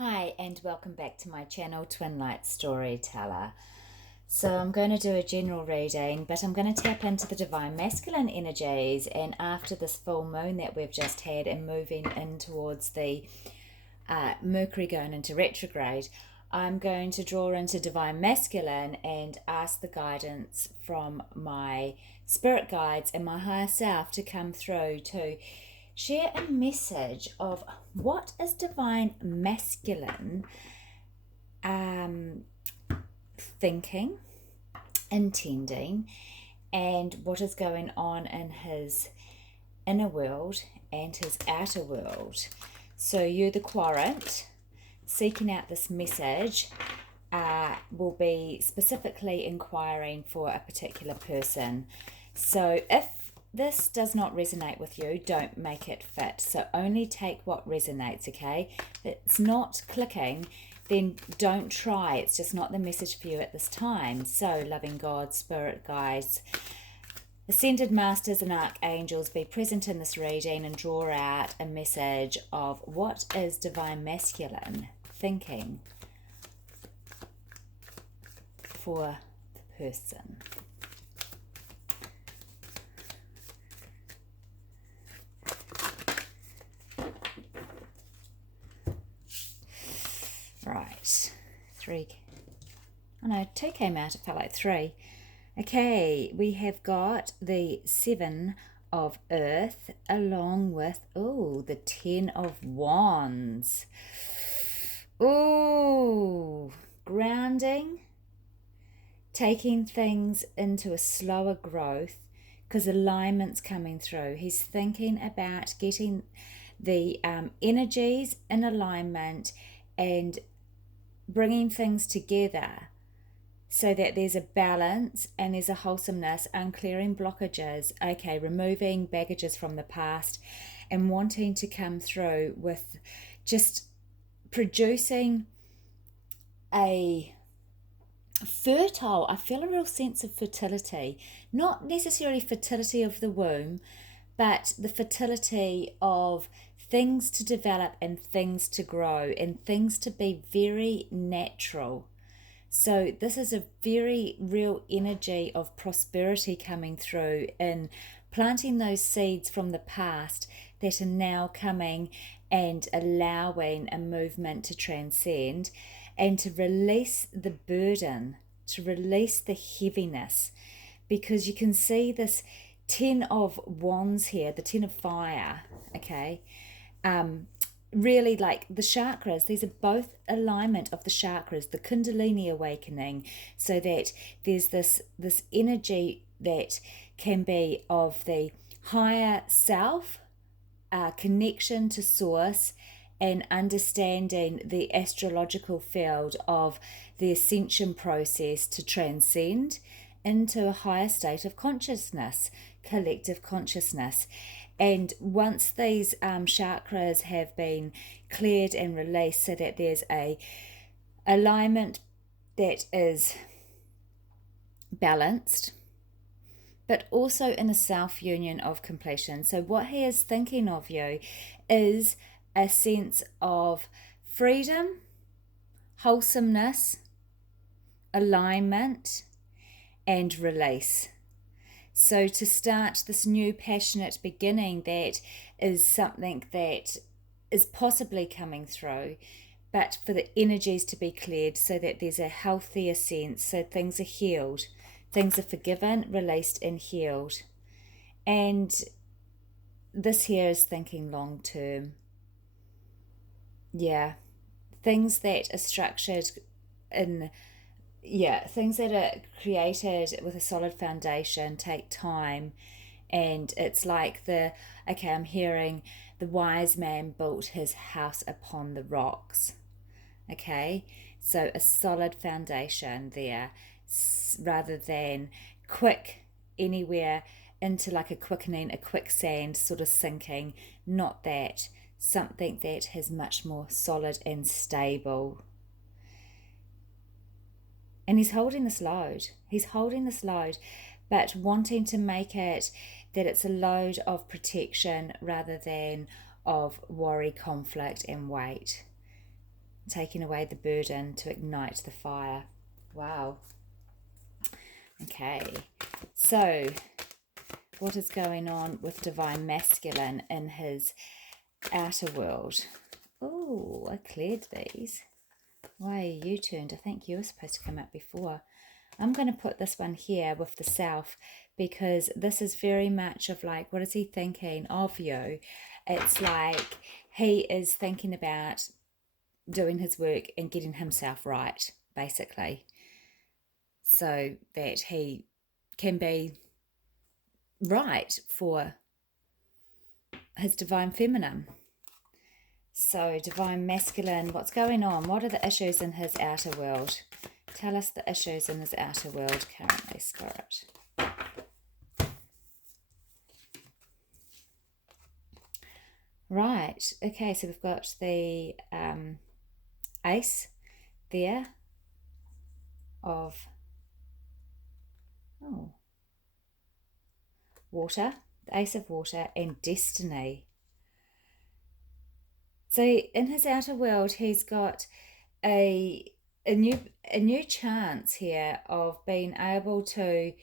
Hi and welcome back to my channel Twin Light Storyteller. So I'm going to do a general reading, but I'm going to tap into the Divine Masculine energies, and after this full moon that we've just had and moving in towards the Mercury going into retrograde, I'm going to draw into Divine Masculine and ask the guidance from my spirit guides and my higher self to come through to share a message of what is Divine Masculine thinking, intending, and what is going on in his inner world and his outer world. So you, the querent, seeking out this message, will be specifically inquiring for a particular person. So if this does not resonate with you, don't make it fit. So only take what resonates, okay? If it's not clicking, then don't try. It's just not the message for you at this time. So loving God, spirit guides, Ascended Masters and Archangels, be present in this reading and draw out a message of what is Divine Masculine thinking for the person. Right, two came out, it felt like three. Okay, we have got the 7 of Earth along with, the 10 of Wands. Grounding, taking things into a slower growth because alignment's coming through. He's thinking about getting the energies in alignment and bringing things together so that there's a balance and there's a wholesomeness, unclearing blockages, removing baggages from the past and wanting to come through with just producing I feel a real sense of fertility, not necessarily fertility of the womb, but the fertility of things to develop and things to grow and things to be very natural. So this is a very real energy of prosperity coming through in planting those seeds from the past that are now coming and allowing a movement to transcend and to release the burden, to release the heaviness, because you can see this 10 of Wands here, the 10 of fire, really like the chakras. These are both alignment of the chakras, the Kundalini awakening, so that there's this energy that can be of the higher self, connection to source, and understanding the astrological field of the ascension process to transcend into a higher state of consciousness, collective consciousness. And once these chakras have been cleared and released so that there's a alignment that is balanced, but also in a self-union of completion. So what he is thinking of you is a sense of freedom, wholesomeness, alignment, and release. So to start this new passionate beginning, that is something that is possibly coming through, but for the energies to be cleared so that there's a healthier sense, so things are healed, things are forgiven, released, and healed. And this here is thinking long term. Yeah, things that are structured in, things that are created with a solid foundation take time. And it's like I'm hearing the wise man built his house upon the rocks. So a solid foundation there, rather than quick anywhere into like a quickening, a quicksand sort of sinking. Not that, something that is much more solid and stable. And he's holding this load, but wanting to make it that it's a load of protection rather than of worry, conflict, and weight. taking away the burden to ignite the fire. Wow. Okay, so what is going on with divine masculine in his outer world? Oh, I cleared these. Why are you turned? I think you were supposed to come up before. I'm going to put this one here with the self, because this is very much of like, what is he thinking of you? It's like he is thinking about doing his work and getting himself right, basically, so that he can be right for his divine feminine. So divine masculine, what's going on? What are the issues in his outer world? Tell us the issues in his outer world currently, Spirit. Right, okay, so we've got the ace there of water, the ace of water, and destiny. So in his outer world, he's got a new chance here of being able to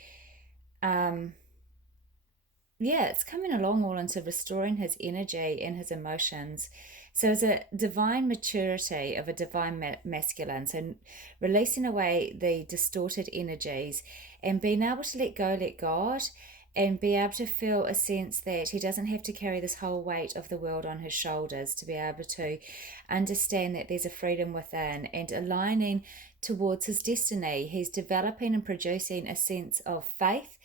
it's coming along all into restoring his energy and his emotions. So it's a divine maturity of a divine masculine. So releasing away the distorted energies and being able to let go, let God, and be able to feel a sense that he doesn't have to carry this whole weight of the world on his shoulders, to be able to understand that there's a freedom within and aligning towards his destiny. He's developing and producing a sense of faith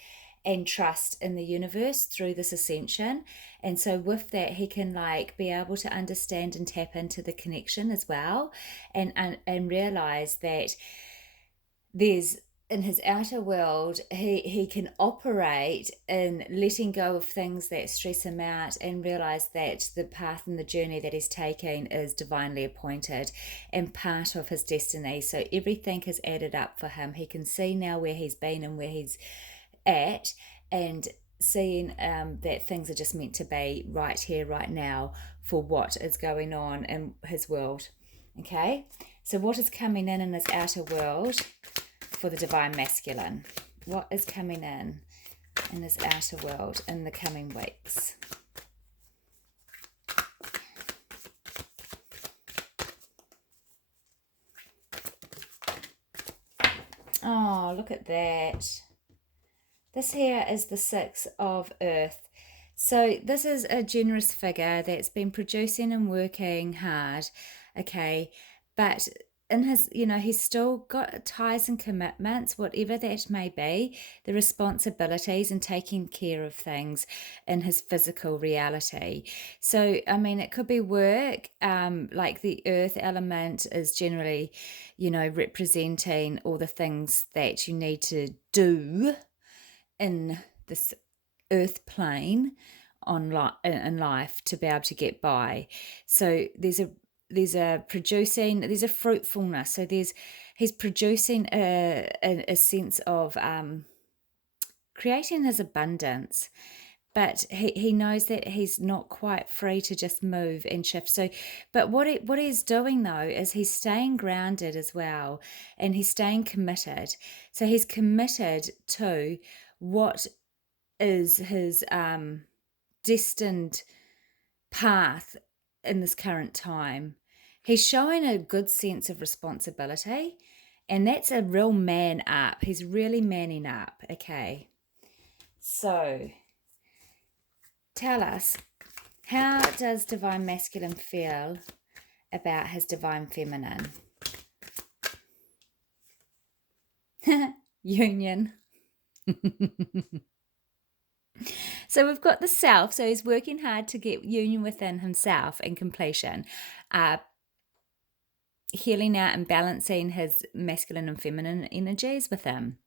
and trust in the universe through this ascension. And so with that, he can like be able to understand and tap into the connection as well, and realize that there's, in his outer world, he can operate in letting go of things that stress him out, and realize that the path and the journey that he's taking is divinely appointed and part of his destiny. So everything is added up for him. He can see now where he's been and where he's at, and seeing that things are just meant to be right here, right now, for what is going on in his world. Okay, so what is coming in his outer world for the divine masculine? What is coming in his outer world in the coming weeks? Oh, look at that. This here is the Six of Earth. So this is a generous figure that's been producing and working hard, okay? But in his, he's still got ties and commitments, whatever that may be, the responsibilities and taking care of things in his physical reality. So, I mean, it could be work, like the earth element is generally, representing all the things that you need to do in this earth plane in life to be able to get by. So there's a fruitfulness. So he's producing a sense of creating his abundance, but he knows that he's not quite free to just move and shift. So, but what he's doing though is he's staying grounded as well, and he's staying committed. So he's committed to what is his destined path in this current time. He's showing a good sense of responsibility, and that's a real man up. He's really manning up. Okay, so tell us, how does divine masculine feel about his divine feminine? Union. So we've got the self. So he's working hard to get union within himself and completion, healing out and balancing his masculine and feminine energies with him.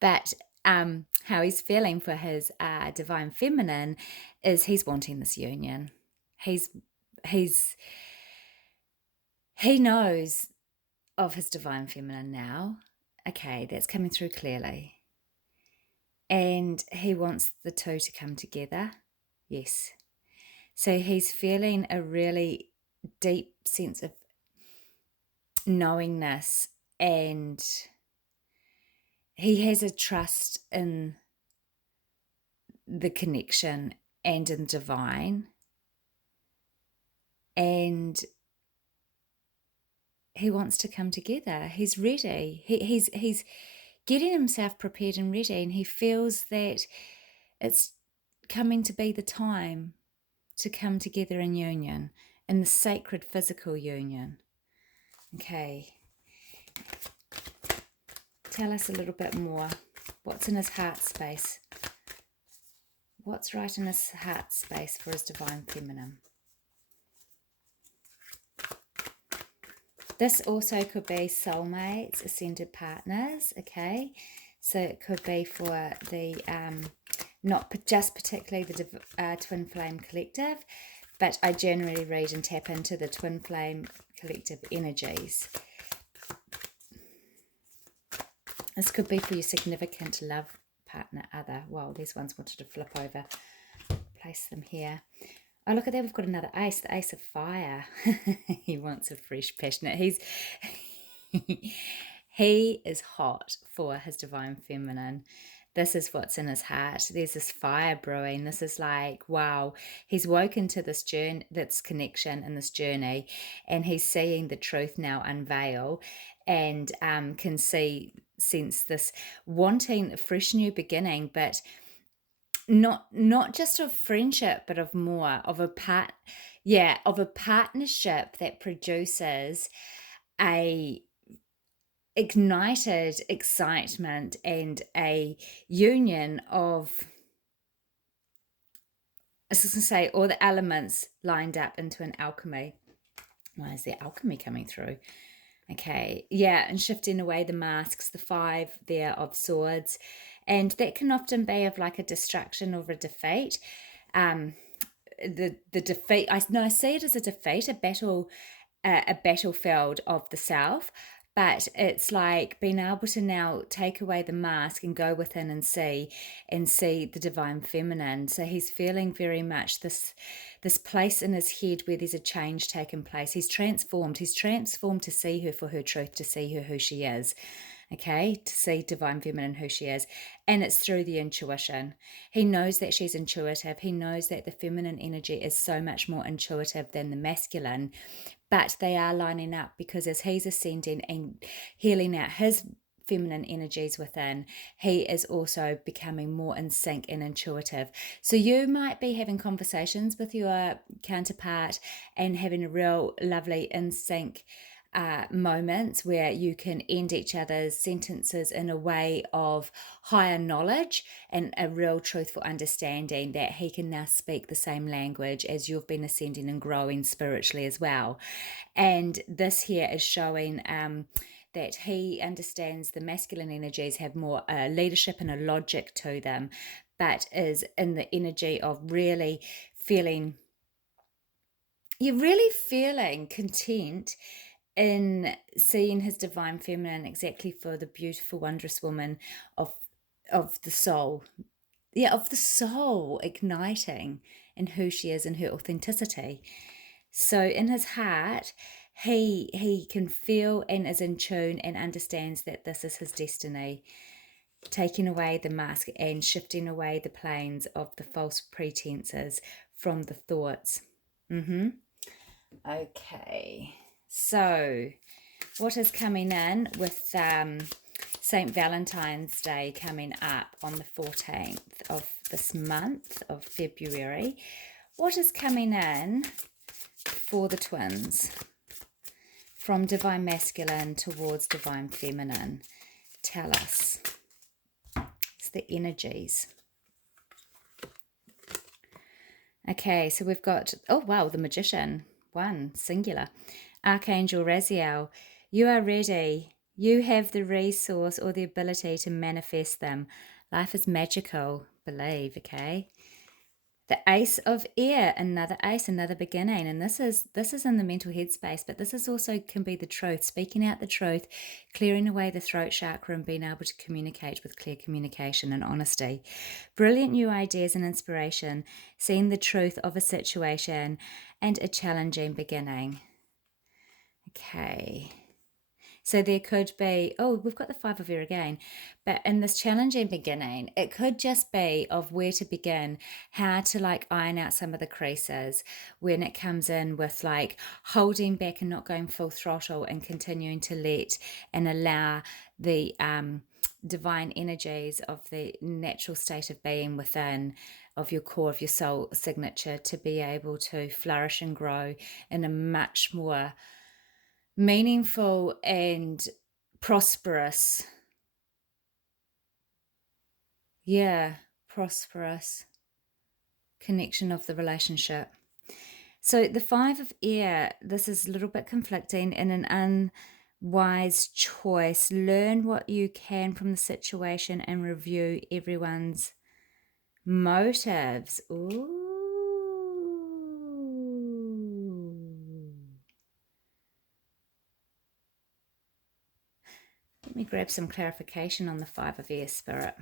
But how he's feeling for his divine feminine is he's wanting this union. He knows of his divine feminine now. Okay, that's coming through clearly. And he wants the two to come together. Yes. So he's feeling a really deep sense of knowingness, and he has a trust in the connection and in divine, and he wants to come together. He's ready. He's getting himself prepared and ready, and he feels that it's coming to be the time to come together in union, in the sacred physical union. Okay. Tell us a little bit more. What's in his heart space? What's right in his heart space for his divine feminine? This also could be soulmates, ascended partners, okay? So it could be for the, not just particularly the Twin Flame Collective, but I generally read and tap into the Twin Flame Collective energies. This could be for your significant love partner, other. Well, these ones wanted to flip over. Place them here. Oh, look at that. We've got another ace, the Ace of Fire. He wants a fresh, passionate. He is hot for his divine feminine. This is what's in his heart. There's this fire brewing. This is like, wow, he's woken to this journey, this connection and this journey, and he's seeing the truth now unveil, and can sense this wanting a fresh new beginning, but not just of friendship, but of more of a partnership that produces a ignited excitement and a union of, I was going to say, all the elements lined up into an alchemy. Why is there alchemy coming through? Okay, yeah, and shifting away the masks, the 5 there of swords, and that can often be of like a distraction or a defeat. The defeat, I see it as a defeat, a battlefield of the self, but it's like being able to now take away the mask and go within and see the divine feminine. So he's feeling very much this place in his head where there's a change taking place. He's transformed to see her for her truth, to see her who she is. Okay, to see divine feminine who she is, and it's through the intuition. He knows that she's intuitive. He knows that the feminine energy is so much more intuitive than the masculine, but they are lining up, because as he's ascending and healing out his feminine energies within, he is also becoming more in sync and intuitive. So you might be having conversations with your counterpart and having a real lovely in sync moments where you can end each other's sentences in a way of higher knowledge and a real truthful understanding that he can now speak the same language as you've been ascending and growing spiritually as well. And this here is showing that he understands the masculine energies have more leadership and a logic to them, but is in the energy of really feeling content in seeing his divine feminine exactly for the beautiful, wondrous woman of the soul. Yeah, of the soul igniting in who she is and her authenticity. So in his heart, he can feel and is in tune and understands that this is his destiny, taking away the mask and shifting away the planes of the false pretenses from the thoughts. Okay, so what is coming in with St. Valentine's Day coming up on the 14th of this month of February? What is coming in for the twins from divine masculine towards divine feminine? Tell us. It's the energies. Okay, so we've got, oh wow, the Magician. 1, singular. Archangel Raziel, you are ready. You have the resource or the ability to manifest them. Life is magical, believe, okay? The Ace of Air, another ace, another beginning. And this is in the mental headspace, but this is also can be the truth, speaking out the truth, clearing away the throat chakra and being able to communicate with clear communication and honesty. Brilliant new ideas and inspiration, seeing the truth of a situation and a challenging beginning. Okay. So there could be, oh, we've got the Five of Air again, but in this challenging beginning, it could just be of where to begin, how to like iron out some of the creases when it comes in with like holding back and not going full throttle and continuing to let and allow the divine energies of the natural state of being within of your core of your soul signature to be able to flourish and grow in a much more meaningful and prosperous, yeah, prosperous connection of the relationship. So the Five of Air, this is a little bit conflicting and an unwise choice. Learn what you can from the situation and review everyone's motives. Ooh. Let me grab some clarification on the Five of Air, Spirit.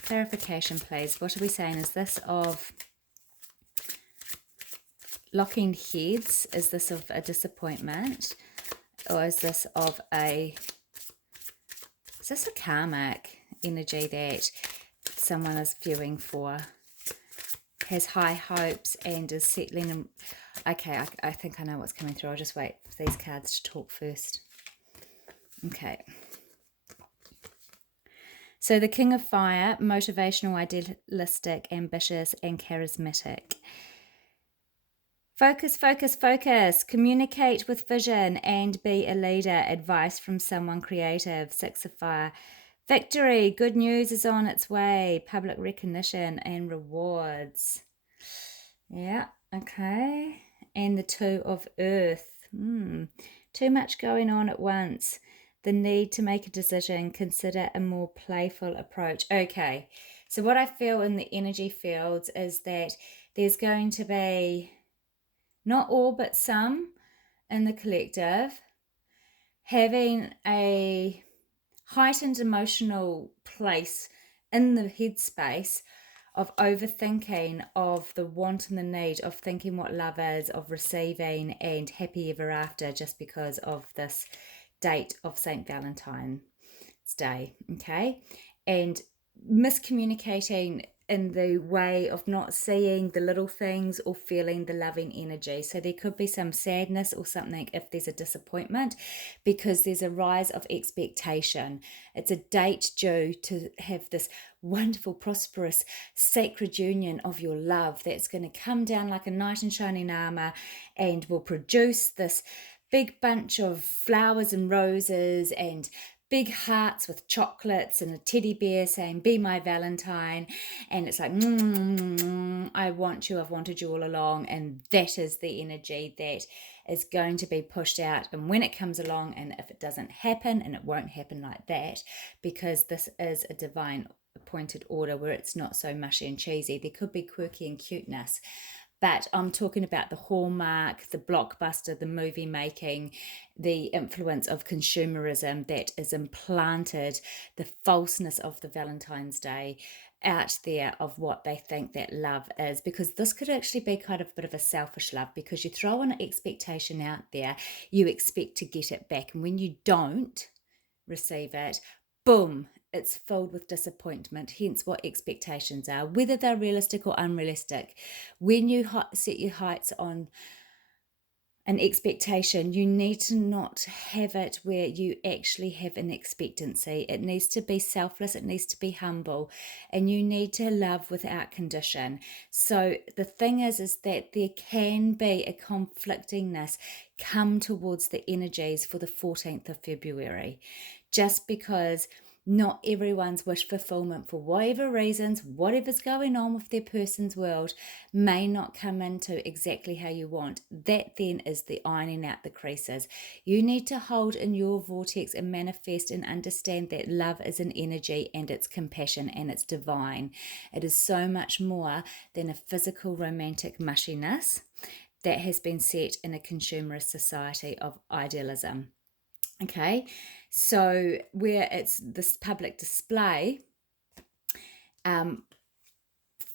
Clarification, please. What are we saying? Is this of locking heads? Is this of a disappointment? Or is this of is this a karmic energy that someone is viewing for? Has high hopes and is settling in... Okay, I think I know what's coming through. I'll just wait for these cards to talk first. Okay. So the King of Fire, motivational, idealistic, ambitious, and charismatic. Focus, focus, focus. Communicate with vision and be a leader. Advice from someone creative. Six of Fire. Victory. Good news is on its way. Public recognition and rewards. Yeah, okay. And the Two of Earth. Too much going on at once. The need to make a decision. Consider a more playful approach. Okay, so what I feel in the energy fields is that there's going to be, not all but some in the collective, having a heightened emotional place in the headspace of overthinking, of the want and the need, of thinking what love is, of receiving and happy ever after, just because of this date of St. Valentine's Day, okay? And miscommunicating in the way of not seeing the little things or feeling the loving energy. So there could be some sadness or something if there's a disappointment, because there's a rise of expectation. It's a date due to have this wonderful, prosperous, sacred union of your love that's going to come down like a knight in shining armor and will produce this big bunch of flowers and roses and big hearts with chocolates and a teddy bear saying, be my Valentine. And it's like, I want you, I've wanted you all along. And that is the energy that is going to be pushed out. And when it comes along, and if it doesn't happen, and it won't happen like that, because this is a divine appointed order where it's not so mushy and cheesy, there could be quirky and cuteness. But I'm talking about the hallmark, the blockbuster, the movie making, the influence of consumerism that is implanted, the falseness of the Valentine's Day out there of what they think that love is. Because this could actually be kind of a bit of a selfish love, because you throw an expectation out there, you expect to get it back. And when you don't receive it, boom, it's filled with disappointment, hence what expectations are, whether they're realistic or unrealistic. When you set your heights on an expectation, you need to not have it where you actually have an expectancy. It needs to be selfless, it needs to be humble, and you need to love without condition. So the thing is that there can be a conflictingness come towards the energies for the 14th of February, just because not everyone's wish fulfillment, for whatever reasons, whatever's going on with their person's world, may not come into exactly how you want. That then is the ironing out the creases. You need to hold in your vortex and manifest and understand that love is an energy and it's compassion and it's divine. It is so much more than a physical romantic mushiness that has been set in a consumerist society of idealism. Okay, so where it's this public display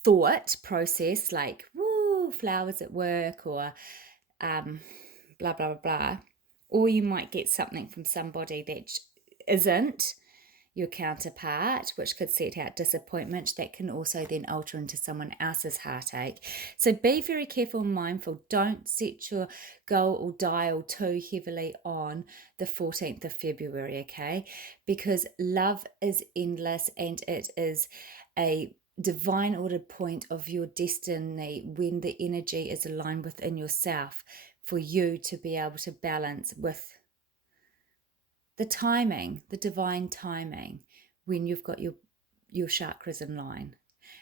thought process, like woo, flowers at work, or blah blah blah, or you might get something from somebody that isn't your counterpart, which could set out disappointment that can also then alter into someone else's heartache. So be very careful and mindful. Don't set your goal or dial too heavily on the 14th of February, okay? Because love is endless and it is a divine ordered point of your destiny when the energy is aligned within yourself for you to be able to balance with the timing, the divine timing, when you've got your chakras in line.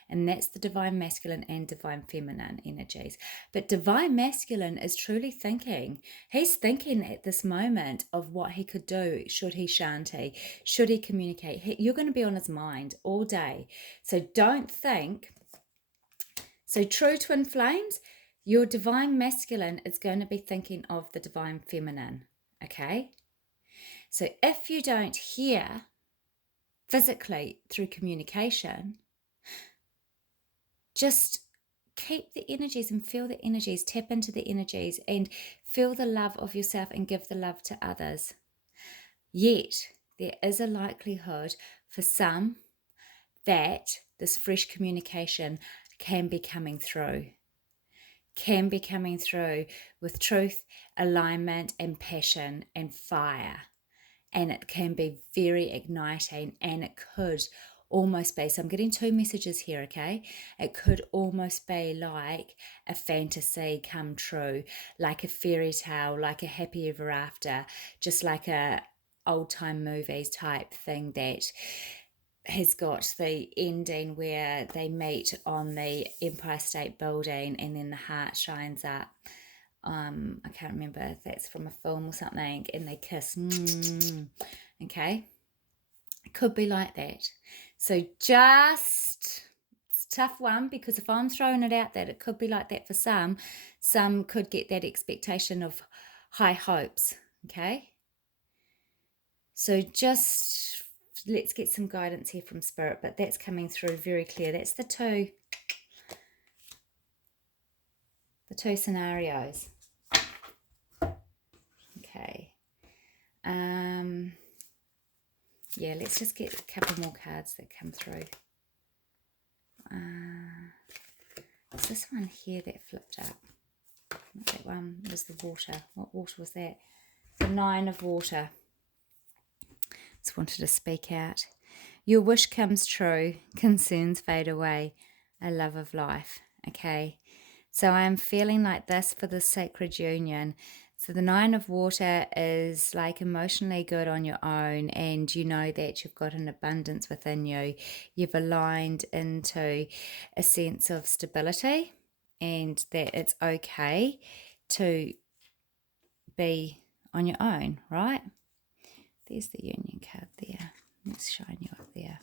And that's the divine masculine and divine feminine energies. But divine masculine is truly thinking. He's thinking at this moment of what he could do, should he shanty, should he communicate. You're going to be on his mind all day. So don't think. So true twin flames, your divine masculine is going to be thinking of the divine feminine, okay? So if you don't hear physically through communication, just keep the energies and feel the energies, tap into the energies and feel the love of yourself and give the love to others. Yet there is a likelihood for some that this fresh communication can be coming through with truth, alignment and passion and fire. And it can be very igniting, and it could almost be, so I'm getting two messages here, okay? It could almost be like a fantasy come true, like a fairy tale, like a happy ever after, just like a old time movies type thing that has got the ending where they meet on the Empire State Building and then the heart shines up. I can't remember if that's from a film or something, and they kiss. Okay, it could be like that. So it's a tough one, because if I'm throwing it out that it could be like that for some could get that expectation of high hopes. Okay, so just let's get some guidance here from Spirit, but that's coming through very clear. That's the two scenarios. Okay. Yeah, let's just get a couple more cards that come through. It's this one here that flipped up. That one was the water. What water was that? The 9 of water. Just wanted to speak out. Your wish comes true. Concerns fade away. A love of life. Okay. So I am feeling like this for the sacred union. So the 9 of water is like emotionally good on your own, and you know that you've got an abundance within you. You've aligned into a sense of stability and that it's okay to be on your own, right? There's the union card there. Let's shine you up there.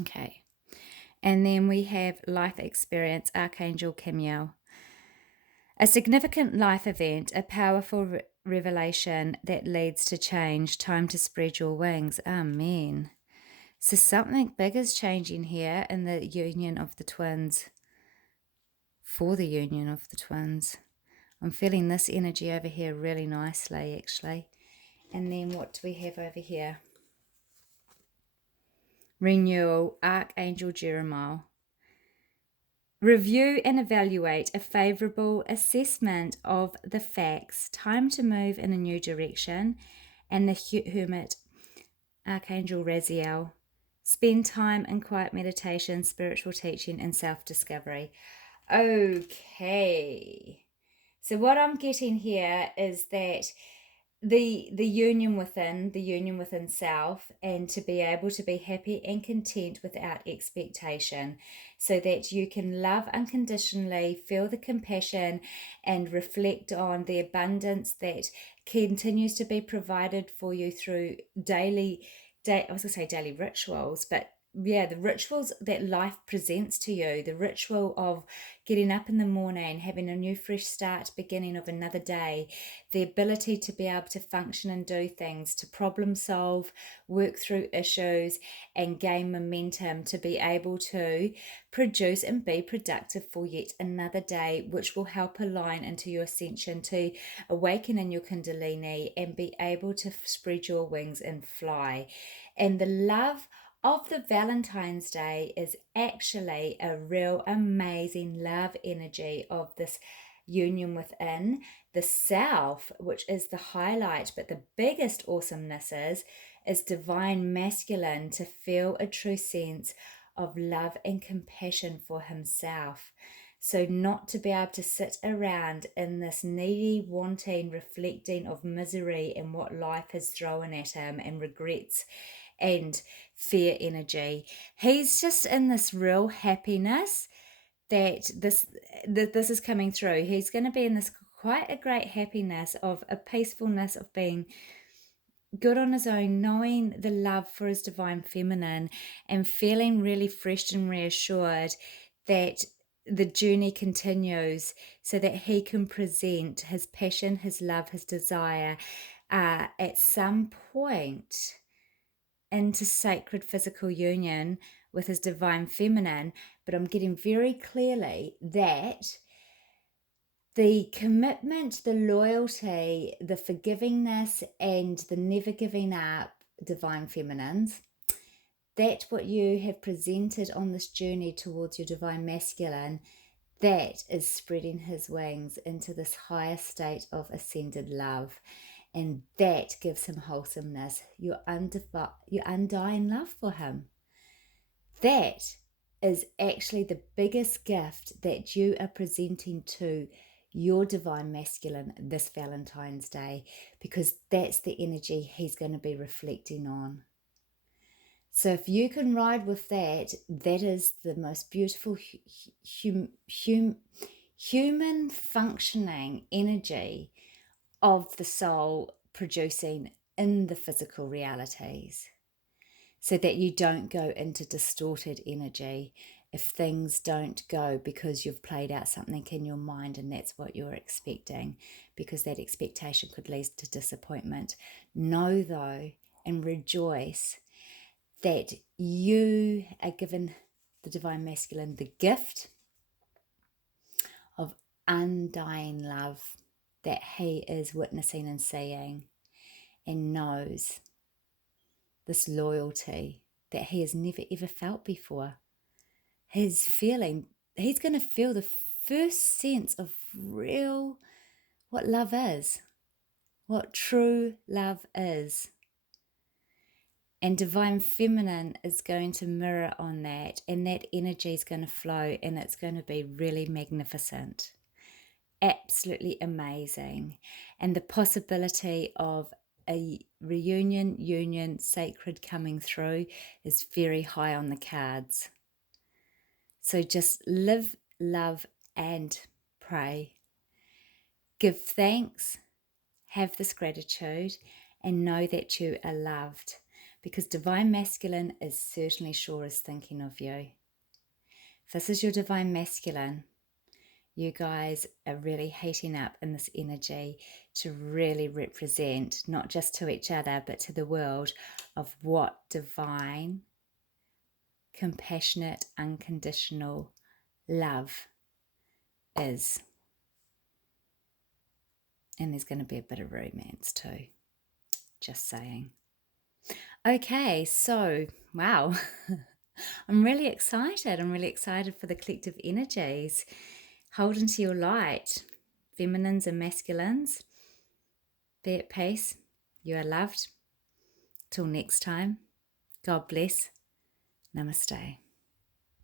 Okay. And then we have life experience, Archangel Camille. A significant life event, a powerful revelation that leads to change. Time to spread your wings. Amen. So something big is changing here in the union of the twins. For the union of the twins. I'm feeling this energy over here really nicely, actually. And then what do we have over here? Renewal, Archangel Jeremiah. Review and evaluate a favorable assessment of the facts. Time to move in a new direction. And the Hermit, Archangel Raziel. Spend time in quiet meditation, spiritual teaching, and self-discovery. Okay. So what I'm getting here is that the union within self, and to be able to be happy and content without expectation, so that you can love unconditionally, feel the compassion, and reflect on the abundance that continues to be provided for you through daily rituals, but the rituals that life presents to you, the ritual of getting up in the morning, having a new fresh start, beginning of another day, the ability to be able to function and do things, to problem solve, work through issues, and gain momentum to be able to produce and be productive for yet another day, which will help align into your ascension, to awaken in your Kundalini and be able to spread your wings and fly. And the love of the Valentine's Day is actually a real amazing love energy of this union within the self, which is the highlight. But the biggest awesomeness is divine masculine, to feel a true sense of love and compassion for himself. So not to be able to sit around in this needy, wanting, reflecting of misery and what life has thrown at him, and regrets and fear energy. He's just in this real happiness that this is coming through. He's going to be in this quite a great happiness of a peacefulness of being good on his own, knowing the love for his divine feminine, and feeling really fresh and reassured that the journey continues, so that he can present his passion, his love, his desire at some point into sacred physical union with his divine feminine. But I'm getting very clearly that the commitment, the loyalty, the forgivingness, and the never giving up divine feminines, that what you have presented on this journey towards your divine masculine, that is spreading his wings into this higher state of ascended love. And that gives him wholesomeness, your undying love for him. That is actually the biggest gift that you are presenting to your divine masculine this Valentine's Day, because that's the energy he's going to be reflecting on. So if you can ride with that, that is the most beautiful human functioning energy of the soul producing in the physical realities, so that you don't go into distorted energy if things don't go because you've played out something in your mind and that's what you're expecting, because that expectation could lead to disappointment. Know though, and rejoice that you are given the divine masculine the gift of undying love that he is witnessing and seeing, and knows this loyalty that he has never ever felt before. He's going to feel the first sense of real, what love is, what true love is. And divine feminine is going to mirror on that, and that energy is going to flow, and it's going to be really magnificent, absolutely amazing. And the possibility of a reunion, union, sacred coming through is very high on the cards. So just live, love, and pray. Give thanks, have this gratitude, and know that you are loved, because divine masculine is certainly sure as thinking of you. If this is your divine masculine, you guys are really heating up in this energy to really represent, not just to each other, but to the world, of what divine, compassionate, unconditional love is. And there's going to be a bit of romance too. Just saying. Okay, so, wow. I'm really excited. I'm really excited for the collective energies. Hold into your light. Feminines and masculines. Be at peace. You are loved. Till next time. God bless. Namaste.